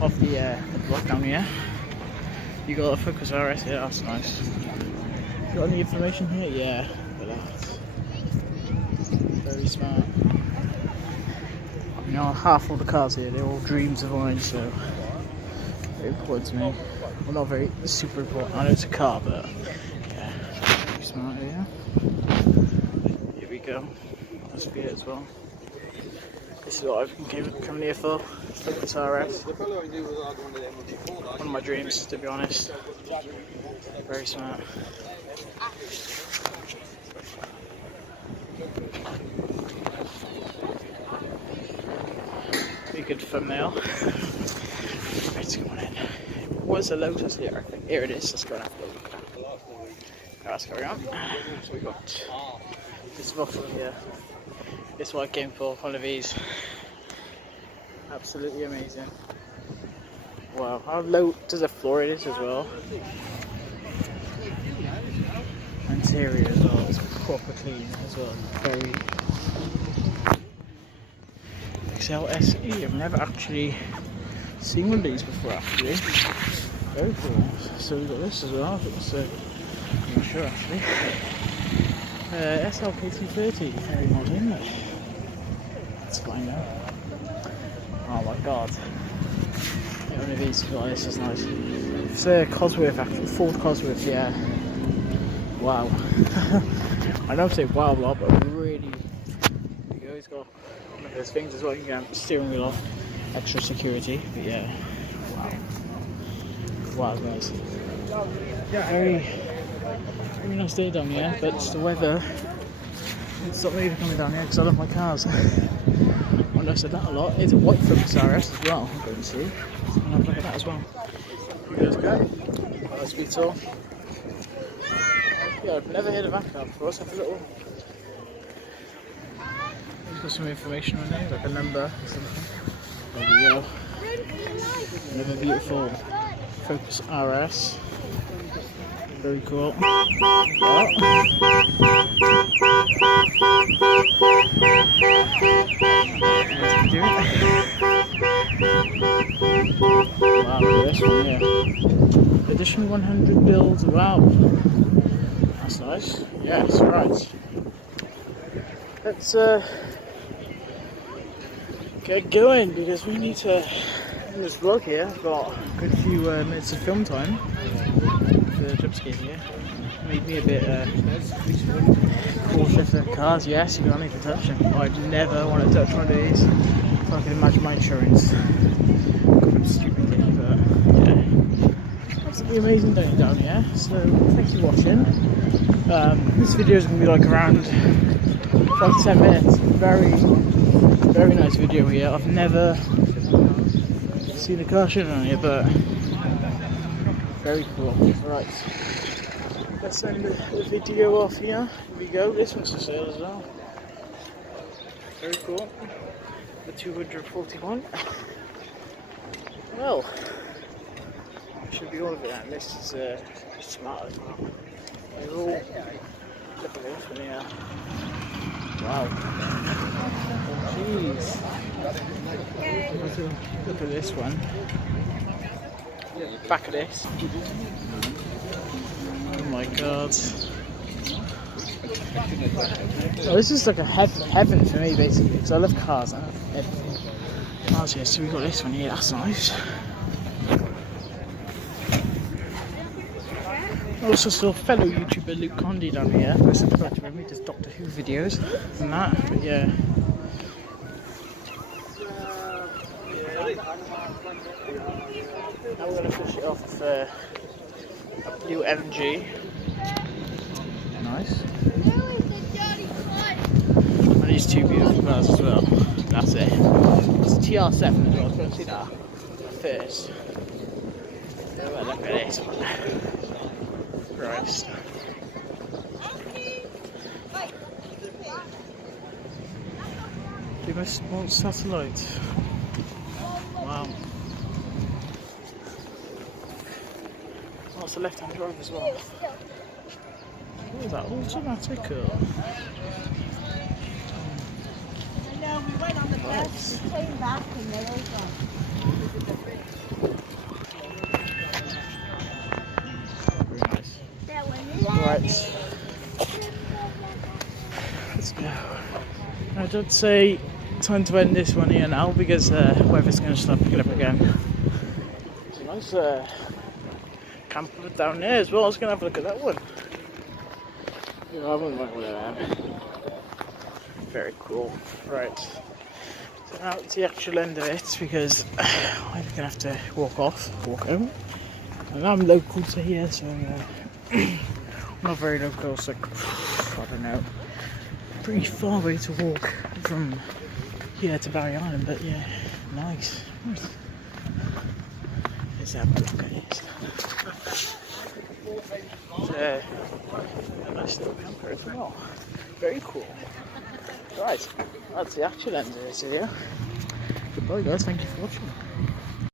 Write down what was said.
of the block down here. You got a Focus RS here, that's nice. Got any information here? Yeah, look at that. Very smart. You know, half all the cars here, they're all dreams of mine, so very important to me. Well, not very super important. I know it's a car, but yeah, very smart here. Here we go. That's a bit as well. This is what I've been coming here for. Focus RS. One of my dreams, to be honest. Very smart. Be a good thumbnail. Let's go on in. Was a Lotus here? Here it is. Let's go and have a look. Let's carry on. So we got this bottle here. This is what I came for. One of these. Absolutely amazing. Wow, how low does the floor it is as well. Interior as well, it's proper clean as well. Very XLSE. I've never actually seen one of these before actually. Very cool. So we've got this as well. I'm not sure actually. SLK230. Very modern. Let's find out. Oh my god. Yeah, one of these guys is nice. It's a Cosworth actually, Ford Cosworth, yeah. Wow. I don't say wow a lot, but really, there you go, he's got one of those things as well. You can have the steering wheel off, extra security, but yeah, wow. Wow, guys. Very nice day down here, but it's the weather. It's not me coming down here because I love my cars. I know I said that a lot. It's a white Focus RS as well. I'm going to see. So I'm going to have a look at that as well. Here goes go. Nice Beetle. Yeah, I've never heard of that car before. Let's have a little. He's got some information on there, like a number or something. There we go. Another beautiful Focus RS. Very cool. Oh. Wow, look at this one here. Edition 100 builds. Wow. That's nice. Yes, right. Let's get going because we need to in this vlog here. I've got a good few minutes of film time. The jump skate here made me a bit cautious of cars. Yes, you don't need to touch them. I'd never want to touch one of these. If I can imagine my insurance. I'm stupid, but yeah, absolutely amazing day down here. So thanks for watching. This video is going to be like around 5 to 10 minutes. Very nice video here. I've never seen a car show on here, but very cool. Right, let's end the video off here. Here we go. This one's for sale as well. Very cool. The 241. Well, should be all of it. And this is smart as well. They're all. Look at this one here. Wow. Jeez. Look at this one. Back of this. Oh my god. Oh, this is like a heaven for me basically because I love cars. I love everything. Cars here, so we got this one here, that's nice. Also saw fellow YouTuber Luke Condy down here. I subscribe to him, he does Doctor Who videos and that, but yeah. Now we're going to finish it off with a blue MG. Nice. And these two beautiful cars as well. That's it. It's a TR7 as well. I was going to see that first. Oh, look at this one. Christ. The most small satellite. Wow. Oh, it's a left-hand drive as well. What is that? Automatic or? No, we went on the bus, came back and they all gone. Right. Let's go. I'd say time to end this one here now because weather's going to start picking up again. There's a nice camper down there as well. I was going to have a look at that one. You know, I haven't went with them. Very cool. Right. So now it's the actual end of it because I'm going to have to walk home. And I'm local to here, so I'm not very local, so I don't know. Pretty far away to walk from here to Barry Island, but yeah, nice. Let's have a look at it. It's a nice little camper as well. Very cool. Right, that's the actual end of this video. Goodbye guys, thank you for watching.